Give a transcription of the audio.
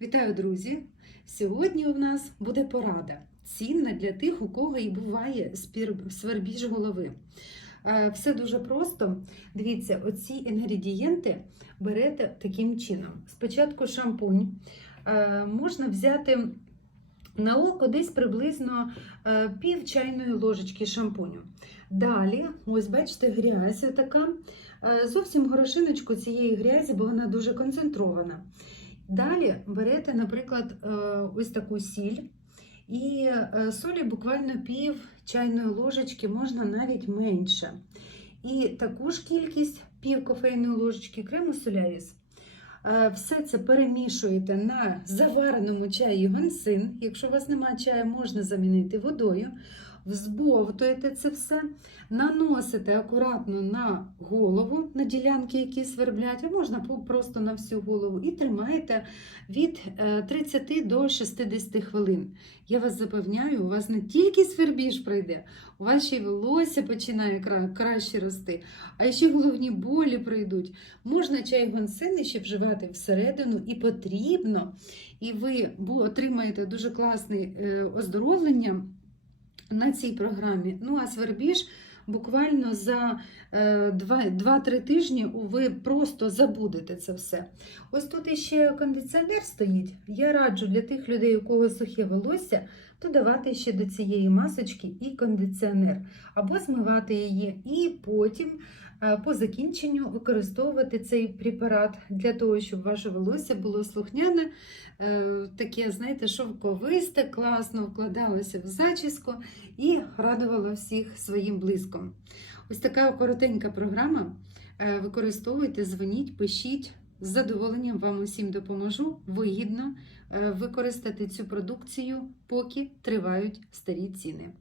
Вітаю, друзі! Сьогодні у нас буде порада. Цінна для тих, у кого і буває свербіж голови. Е, Все дуже просто. Дивіться, оці інгредієнти берете таким чином. Спочатку шампунь. Е, Можна взяти на око десь приблизно е, пів чайної ложечки шампуню. Далі, ось бачите, грязь така. Зовсім горошиночку цієї грязі, бо вона дуже концентрована. Далі берете, наприклад, е, ось таку сіль. І е, солі буквально пів чайної ложечки, можна навіть менше. І таку ж кількість пів кофейної ложечки крему соляріс. Е, Все це перемішуєте на завареному чаї гонсин. Якщо у вас немає чаю, можна замінити водою. Взбовтуєте це все, наносите акуратно на голову, на ділянки, які сверблять, а можна просто на всю голову, і тримаєте від е, 30 до 60 хвилин. Я вас запевняю, у вас не тільки свербіж пройде, у вас ще й волосся починає краще рости, а ще головні болі пройдуть. Можна чай гонсини ще вживати всередину, і потрібно, і ви отримаєте дуже класне е, оздоровлення на цій програмі. Ну, а свербіж буквально за е, 2-3 тижні ви просто забудете це все. Ось тут іще кондиціонер стоїть. Я раджу для тих людей, у кого сухе волосся, додавати ще до цієї масочки і кондиціонер, або змивати її, і потім е, по закінченню використовувати цей препарат для того, щоб ваше волосся було слухняне, е, таке, знаєте, шовковисте, класно вкладалося в зачіску і радувало всіх своїм блиском. Ось така коротенька програма. Е, Використовуйте, дзвоніть, пишіть. З задоволенням вам усім допоможу. Вигідно е, використати цю продукцію, поки тривають старі ціни.